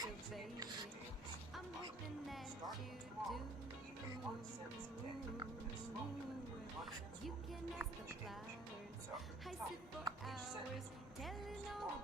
So baby, I'm hoping that you do. You can ask the flowers. I sit for hours telling all